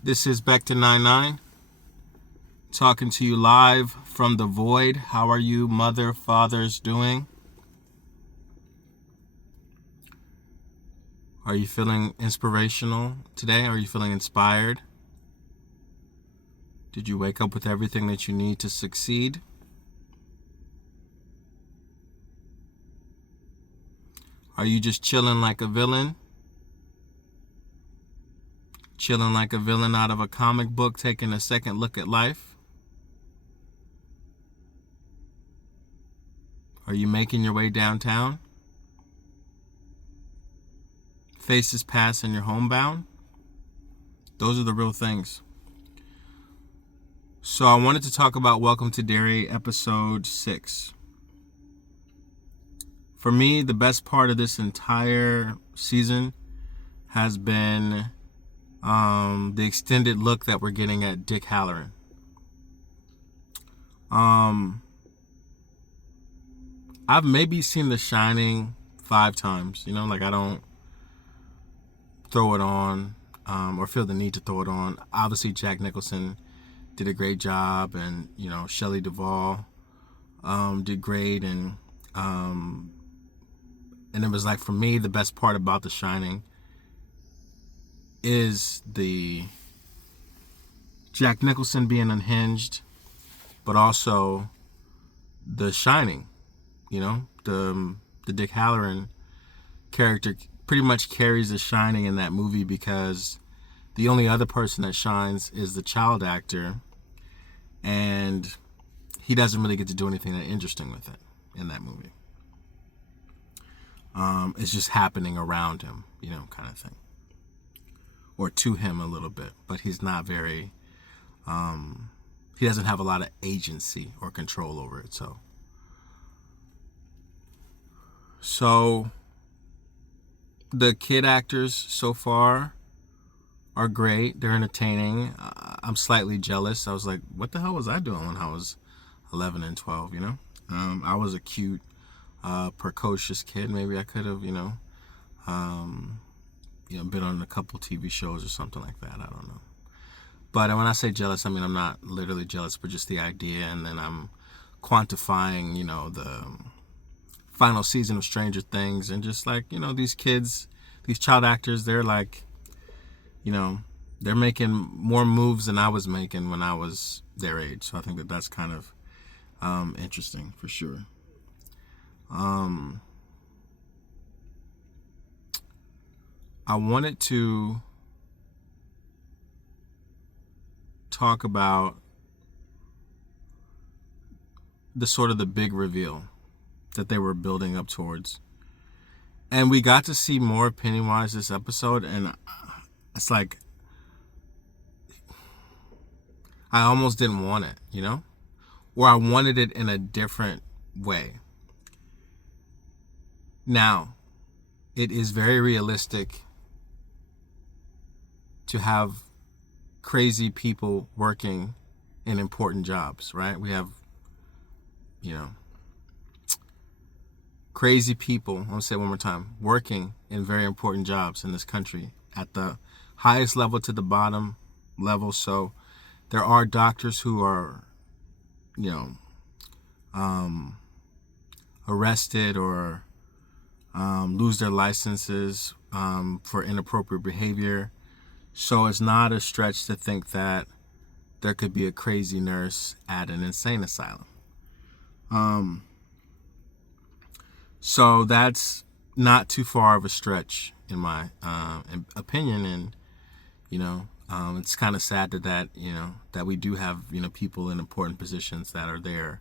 This is Back to 99, talking to you live from the void. How are you, mother, fathers, doing? Are you feeling inspirational today? Are you feeling inspired? Did you wake up with everything that you need to succeed? Are you just chilling like a villain? Chilling like a villain out of a comic book, taking a second look at life? Are you making your way downtown? Faces pass and you're homebound? Those are the real things. So I wanted to talk about Welcome to Derry, episode 6. For me, the best part of this entire season has been the extended look that we're getting at Dick Halloran. I've maybe seen The Shining 5 times. I don't throw it on or feel the need to throw it on. Obviously, Jack Nicholson did a great job, and Shelley Duvall did great, and it was like, for me, the best part about The Shining is the Jack Nicholson being unhinged, but also The Shining. The Dick Halloran character pretty much carries The Shining in that movie, because the only other person that shines is the child actor, and he doesn't really get to do anything that interesting with it in that movie. It's just happening around him, kind of thing. Or to him a little bit, but he's not very, he doesn't have a lot of agency or control over it. So the kid actors so far are great. They're entertaining. I'm slightly jealous. I was like, what the hell was I doing when I was 11 and 12, I was a cute, precocious kid. Maybe I could have, been on a couple TV shows or something like that. I don't know. But when I say jealous, I mean, I'm not literally jealous, but just the idea. And then I'm quantifying, the final season of Stranger Things, and just like, these kids, these child actors, they're like, they're making more moves than I was making when I was their age. So I think that that's kind of interesting for sure. I wanted to talk about the big reveal that they were building up towards. And we got to see more Pennywise this episode, and it's like, I almost didn't want it, or I wanted it in a different way. Now, it is very realistic to have crazy people working in important jobs, right? We have, crazy people, I'm going to say it one more time, working in very important jobs in this country, at the highest level to the bottom level. So there are doctors who are, arrested or lose their licenses for inappropriate behavior. So it's not a stretch to think that there could be a crazy nurse at an insane asylum. So that's not too far of a stretch in my opinion, and it's kind of sad that we do have people in important positions that are there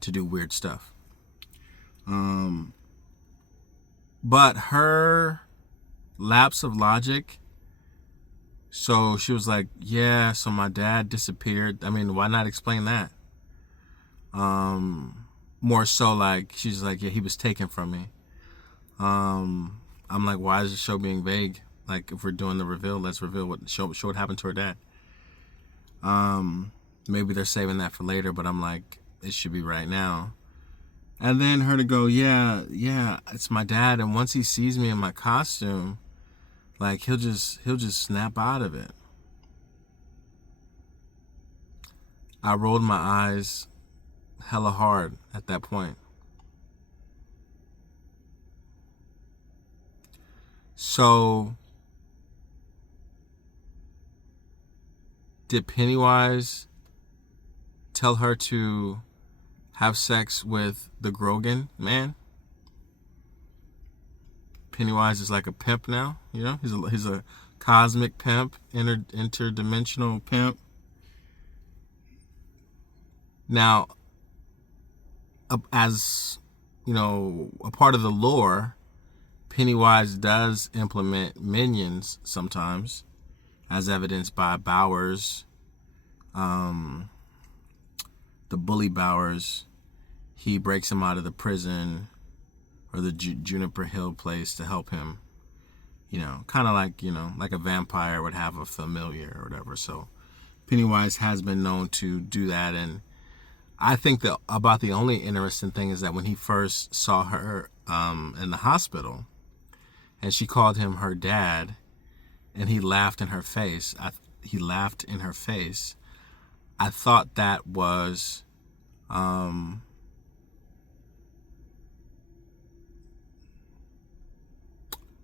to do weird stuff. But her lapse of logic. So she was like, yeah, so my dad disappeared. I mean, why not explain that? More so like, she's like, yeah, he was taken from me. I'm like, why is the show being vague? Like, if we're doing the reveal, let's reveal show what happened to her dad. Maybe they're saving that for later, but I'm like, it should be right now. And then her to go, yeah, it's my dad, and once he sees me in my costume, like, he'll just snap out of it. I rolled my eyes hella hard at that point. So, did Pennywise tell her to have sex with the Grogan man? Pennywise is like a pimp now, you know? He's a cosmic pimp, interdimensional pimp. Now, as you know, a part of the lore, Pennywise does implement minions sometimes, as evidenced by Bowers, the bully Bowers. He breaks him out of the prison or the Juniper Hill place to help him. You know, kind of like, you know, like a vampire would have a familiar or whatever. So Pennywise has been known to do that. And I think that about the only interesting thing is that when he first saw her in the hospital and she called him her dad and he laughed in her face, I thought that was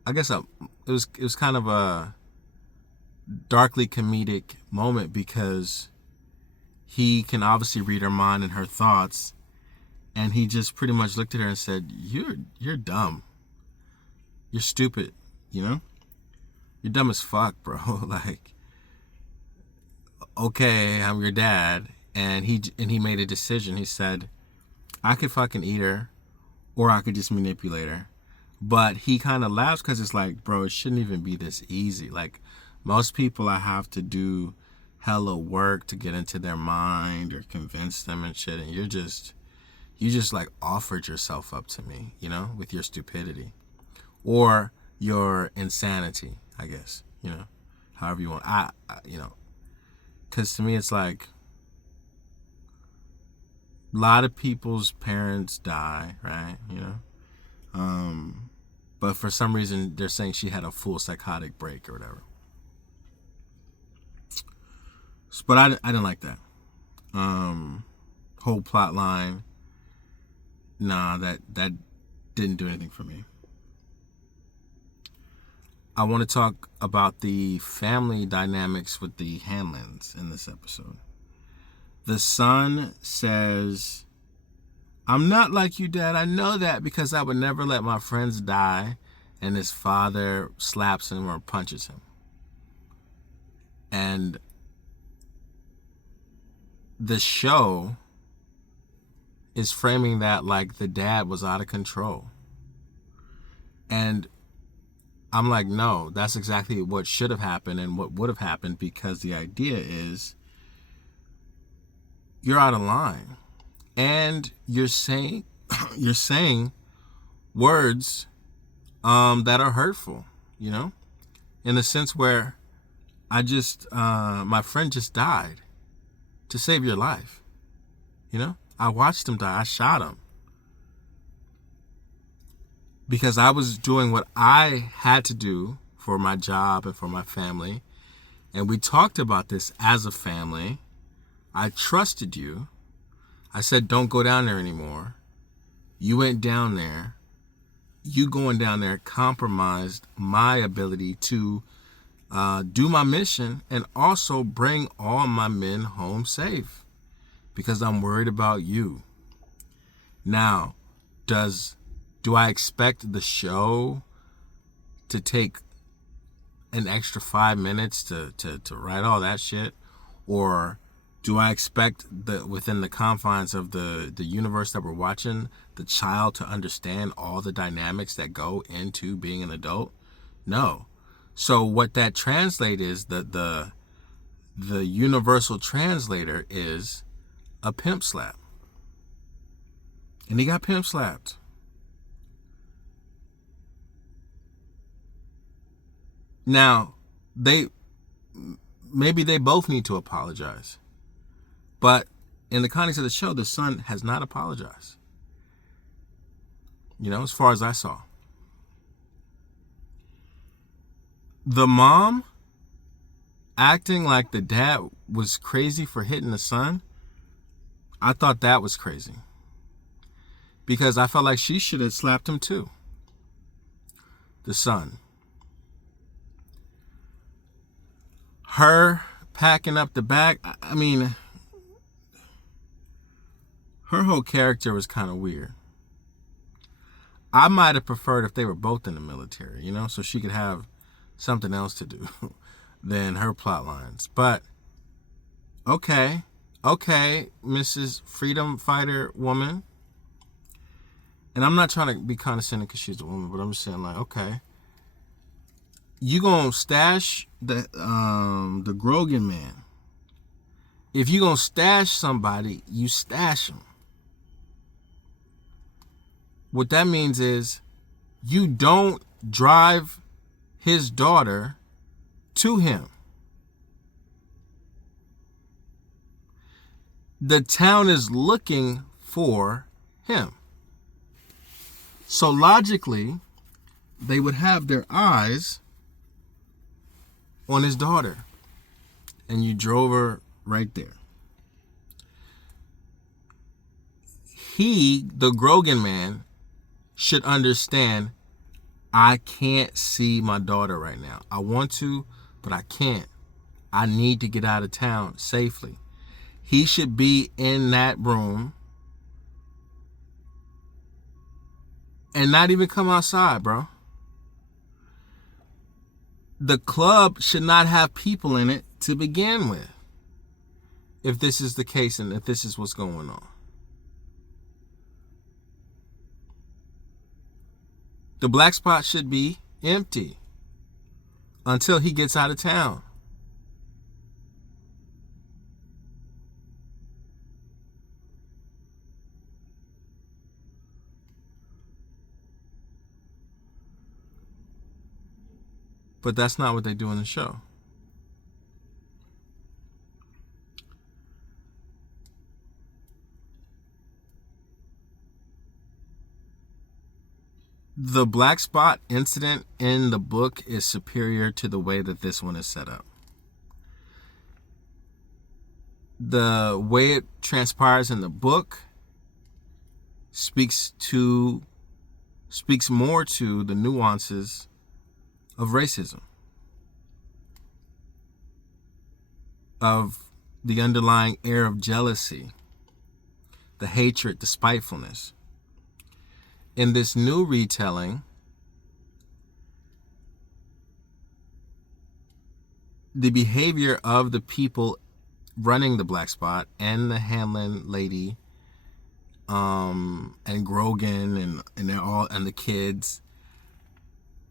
I guess it was kind of a darkly comedic moment because he can obviously read her mind and her thoughts, and he just pretty much looked at her and said, "You're dumb. You're stupid. You know, you're dumb as fuck, bro. Like, okay, I'm your dad." And he made a decision. He said, "I could fucking eat her, or I could just manipulate her." But he kind of laughs because it's like, bro, it shouldn't even be this easy. Like, most people I have to do hella work to get into their mind or convince them and shit. And you just like offered yourself up to me, you know, with your stupidity or your insanity, I guess, you know, however you want. You know, because to me, it's like a lot of people's parents die, right? You know, but for some reason they're saying she had a full psychotic break or whatever. But I didn't like that whole plot line. Nah, that didn't do anything for me. I want to talk about the family dynamics with the Hanlons in this episode. The son says, "I'm not like you, Dad. I know that because I would never let my friends die." And his father slaps him or punches him. And the show is framing that like the dad was out of control. And I'm like, no, that's exactly what should have happened and what would have happened, because the idea is you're out of line. And you're saying words that are hurtful, you know, in a sense where my friend just died to save your life. You know, I watched him die. I shot him because I was doing what I had to do for my job and for my family. And we talked about this as a family. I trusted you. I said, don't go down there anymore. You went down there. You going down there compromised my ability to do my mission and also bring all my men home safe because I'm worried about you. Now, do I expect the show to take an extra 5 minutes to write all that shit? Or do I expect that within the confines of the universe that we're watching, the child to understand all the dynamics that go into being an adult? No. So what that translate is the universal translator is a pimp slap. And he got pimp slapped. Now, maybe they both need to apologize. But in the context of the show, the son has not apologized. You know, as far as I saw. The mom acting like the dad was crazy for hitting the son, I thought that was crazy because I felt like she should have slapped him too. The son. Her packing up the bag. I mean, her whole character was kind of weird. I might have preferred if they were both in the military, you know, so she could have something else to do than her plot lines. But okay, Mrs. Freedom Fighter woman. And I'm not trying to be condescending because she's a woman, but I'm just saying, like, okay, you gonna stash the Grogan man. If you gonna stash somebody, you stash them. What that means is you don't drive his daughter to him. The town is looking for him. So logically, they would have their eyes on his daughter. And you drove her right there. He, the Grogan man, should understand, I can't see my daughter right now. I want to, but I can't. I need to get out of town safely. He should be in that room and not even come outside, bro. The club should not have people in it to begin with, if this is the case and if this is what's going on. The black spot should be empty until he gets out of town. But that's not what they do in the show. The black spot incident in the book is superior to the way that this one is set up. The way it transpires in the book speaks more to the nuances of racism, of the underlying air of jealousy, the hatred, the spitefulness. In this new retelling, the behavior of the people running the black spot and the Hanlon lady, and Grogan and they're all, and the kids,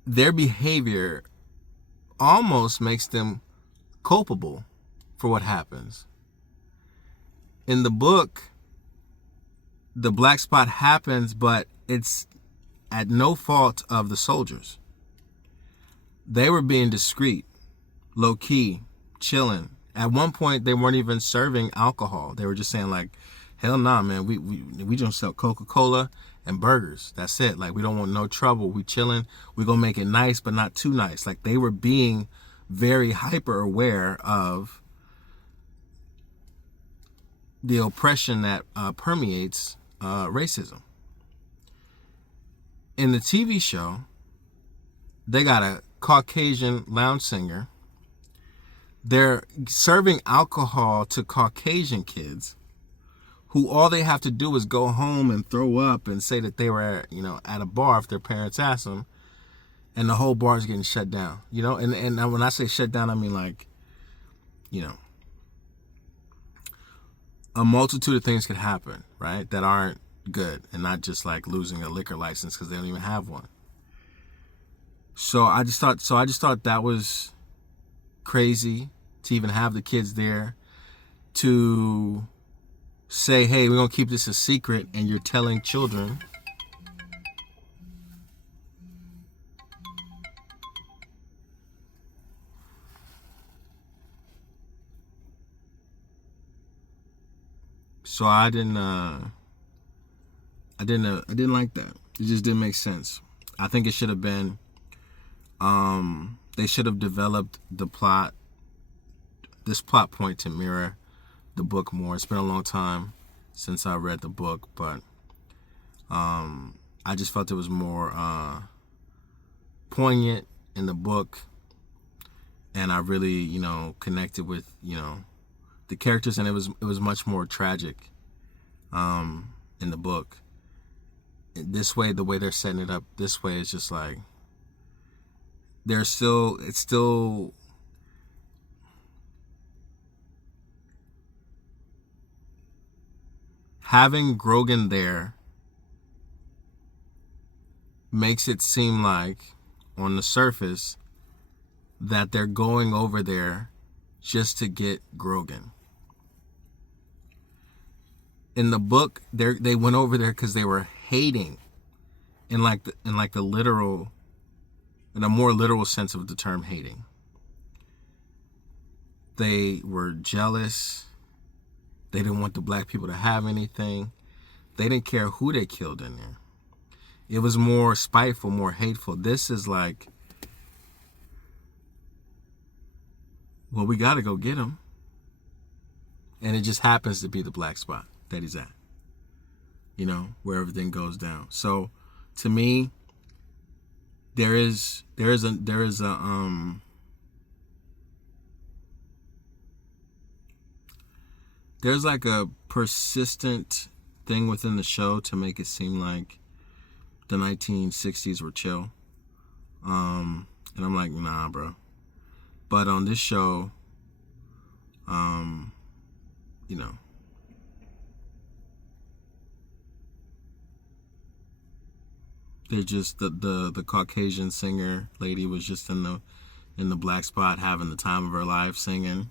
their behavior almost makes them culpable for what happens. In the book, the black spot happens, but it's at no fault of the soldiers. They were being discreet, low key, chilling. At one point, they weren't even serving alcohol. They were just saying, like, hell nah, man, we just sell Coca-Cola and burgers. That's it. Like, we don't want no trouble. We chilling. We gonna make it nice, but not too nice. Like, they were being very hyper aware of the oppression that permeates racism. In the TV show, they got a Caucasian lounge singer. They're serving alcohol to Caucasian kids who all they have to do is go home and throw up and say that they were, at a bar if their parents asked them, and the whole bar is getting shut down. And when I say shut down, I mean, like, a multitude of things could happen, right, that aren't good, and not just like losing a liquor license because they don't even have one. So I just thought that was crazy to even have the kids there to say, hey, we're gonna keep this a secret, and you're telling children. So I didn't like that. It just didn't make sense. I think it should have been, they should have developed this plot point to mirror the book more. It's been a long time since I read the book, but I just felt it was more poignant in the book, and I really, connected with, the characters, and it was much more tragic in the book. This way, the way they're setting it up this way is just like it's still having Grogan there makes it seem like on the surface that they're going over there just to get Grogan. In the book, they went over there because they were hating, in the literal, in a more literal sense of the term hating. They were jealous. They didn't want the black people to have anything. They didn't care who they killed in there. It was more spiteful, more hateful. This is like, well, we got to go get him. And it just happens to be the black spot that he's at, where everything goes down. So to me, there's like a persistent thing within the show to make it seem like the 1960s were chill. And I'm like, nah, bro. But on this show, they're just the Caucasian singer lady was just in the black spot having the time of her life singing.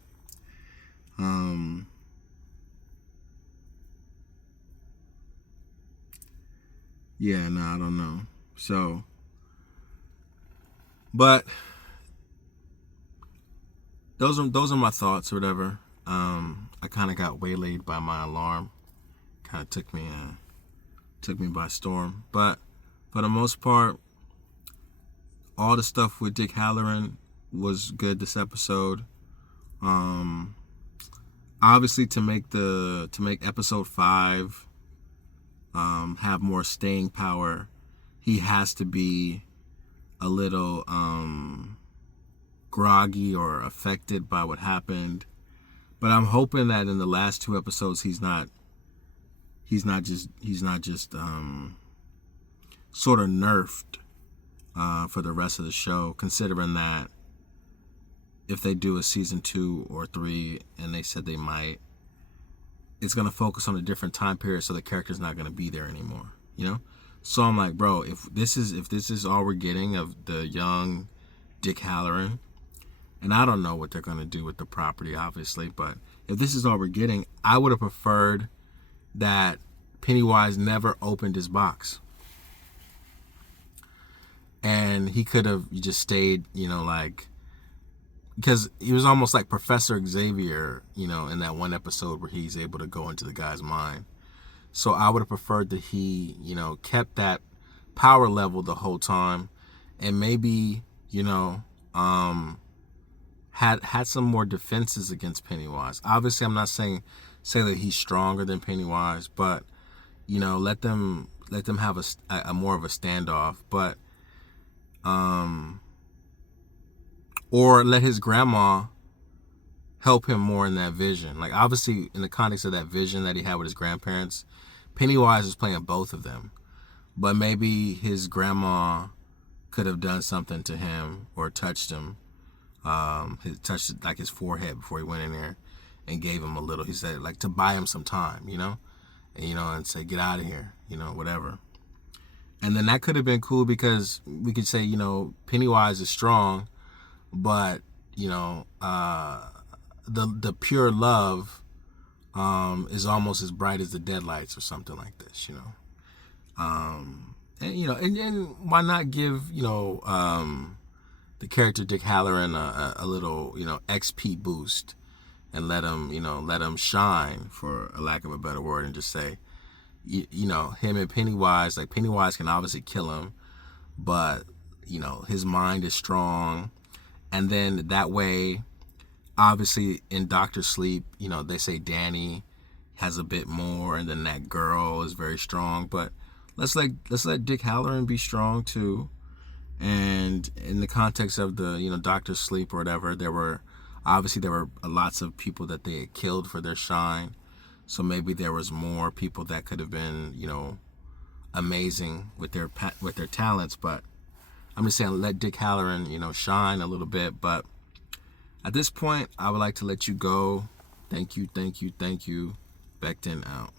Yeah, no, I don't know. So, but those are my thoughts or whatever. I kind of got waylaid by my alarm. Kind of took me by storm. But for the most part, all the stuff with Dick Halloran was good this episode. Obviously, to make episode 5 have more staying power, he has to be a little groggy or affected by what happened. But I'm hoping that in the last 2 episodes he's not just sort of nerfed for the rest of the show, considering that if they do a season 2 or 3, and they said they might, it's going to focus on a different time period, so the character's not going to be there anymore, So I'm like, bro, if this is all we're getting of the young Dick Halloran, and I don't know what they're going to do with the property, obviously, but if this is all we're getting, I would have preferred that Pennywise never opened his box. And he could have just stayed, because he was almost like Professor Xavier, in that one episode where he's able to go into the guy's mind. So I would have preferred that he, kept that power level the whole time, and maybe, had some more defenses against Pennywise. Obviously, I'm not say that he's stronger than Pennywise, but let them have a more of a standoff. But or let his grandma help him more in that vision. Like, obviously, in the context of that vision that he had with his grandparents, Pennywise is playing both of them. But maybe his grandma could have done something to him or touched him. Touched like his forehead before he went in there and gave him a little, he said, like, to buy him some time, and say, get out of here, whatever. And then that could have been cool because we could say, Pennywise is strong, but, the pure love is almost as bright as the deadlights or something like this, And, and why not give, the character Dick Halloran a little, XP boost and let him shine, for a lack of a better word, and just say, him and Pennywise, like, Pennywise can obviously kill him, but, his mind is strong. And then that way, obviously in Doctor Sleep, they say Danny, has a bit more, and then that girl is very strong. But let's let Dick Halloran be strong too. And in the context of the Doctor Sleep or whatever, there were lots of people that they had killed for their shine. So maybe there was more people that could have been amazing with their talents. But I'm just saying, let Dick Halloran shine a little bit. But at this point, I would like to let you go. Thank you. Becton out.